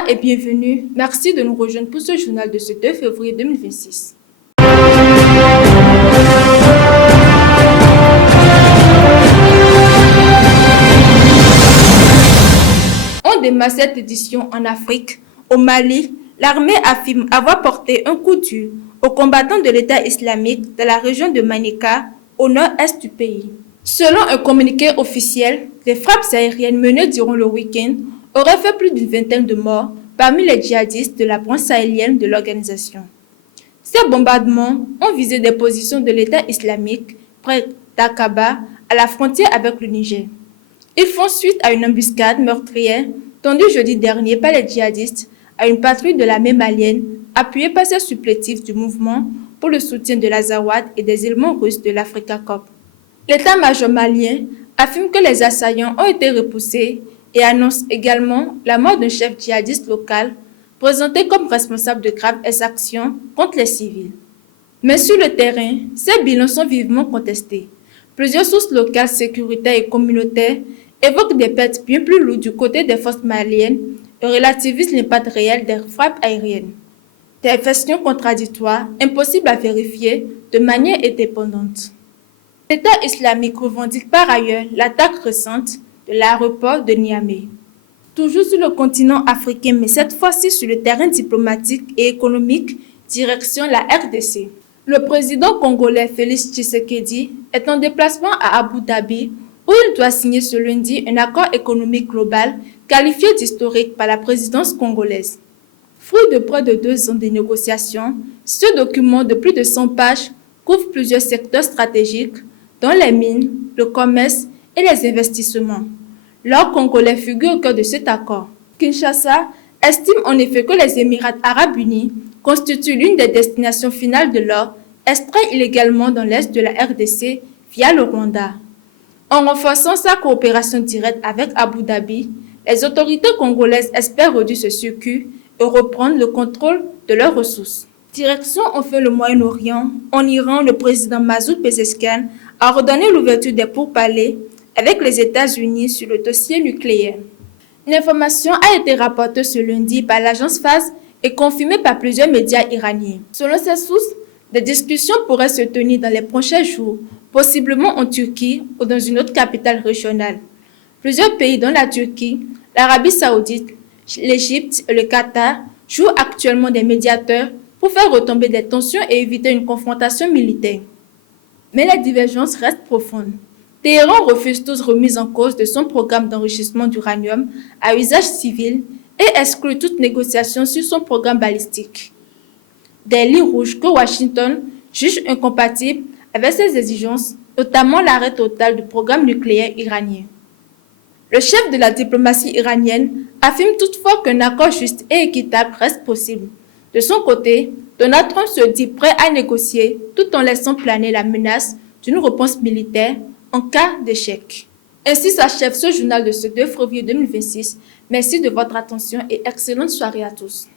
Bonsoir et bienvenue. Merci de nous rejoindre pour ce journal de ce 2 février 2026. On démarre cette édition en Afrique. Au Mali, l'armée affirme avoir porté un coup dur aux combattants de l'État islamique de la région de Manika, au nord-est du pays. Selon un communiqué officiel, les frappes aériennes menées durant le week-end auraient fait plus d'une vingtaine de morts parmi les djihadistes de la branche sahélienne de l'organisation. Ces bombardements ont visé des positions de l'État islamique près d'Aqaba, à la frontière avec le Niger. Ils font suite à une embuscade meurtrière tendue jeudi dernier par les djihadistes à une patrouille de l'armée malienne appuyée par ses supplétifs du mouvement pour le soutien de l'Azawad et des éléments russes de l'Africa Corps. L'état-major malien affirme que les assaillants ont été repoussés et annonce également la mort d'un chef djihadiste local présenté comme responsable de graves exactions contre les civils. Mais sur le terrain, ces bilans sont vivement contestés. Plusieurs sources locales, sécuritaires et communautaires évoquent des pertes bien plus lourdes du côté des forces maliennes et relativisent l'impact réel des frappes aériennes. Des versions contradictoires, impossibles à vérifier de manière indépendante. L'État islamique revendique par ailleurs l'attaque récente de l'aéroport de Niamey. Toujours sur le continent africain, mais cette fois-ci sur le terrain diplomatique et économique, direction la RDC. Le président congolais Félix Tshisekedi est en déplacement à Abu Dhabi, où il doit signer ce lundi un accord économique global qualifié d'historique par la présidence congolaise. Fruit de près de 2 ans de négociations, ce document de plus de 100 pages couvre plusieurs secteurs stratégiques, dont les mines, le commerce et les investissements. L'or congolais figure au cœur de cet accord. Kinshasa estime en effet que les Émirats arabes unis constituent l'une des destinations finales de l'or extrait illégalement dans l'est de la RDC via le Rwanda. En renforçant sa coopération directe avec Abu Dhabi, les autorités congolaises espèrent réduire ce circuit et reprendre le contrôle de leurs ressources. Direction enfin le Moyen-Orient, en Iran, le président Masoud Pezeshkian a ordonné l'ouverture des pourparlers avec les États-Unis sur le dossier nucléaire. L'information a été rapportée ce lundi par l'agence FAS et confirmée par plusieurs médias iraniens. Selon ces sources, des discussions pourraient se tenir dans les prochains jours, possiblement en Turquie ou dans une autre capitale régionale. Plusieurs pays dont la Turquie, l'Arabie saoudite, l'Égypte et le Qatar jouent actuellement des médiateurs pour faire retomber des tensions et éviter une confrontation militaire. Mais les divergences restent profondes. Téhéran refuse toute remise en cause de son programme d'enrichissement d'uranium à usage civil et exclut toute négociation sur son programme balistique. Des lignes rouges que Washington juge incompatibles avec ses exigences, notamment l'arrêt total du programme nucléaire iranien. Le chef de la diplomatie iranienne affirme toutefois qu'un accord juste et équitable reste possible. De son côté, Donald Trump se dit prêt à négocier tout en laissant planer la menace d'une réponse militaire en cas d'échec. Ainsi s'achève ce journal de ce 2 février 2026. Merci de votre attention et excellente soirée à tous.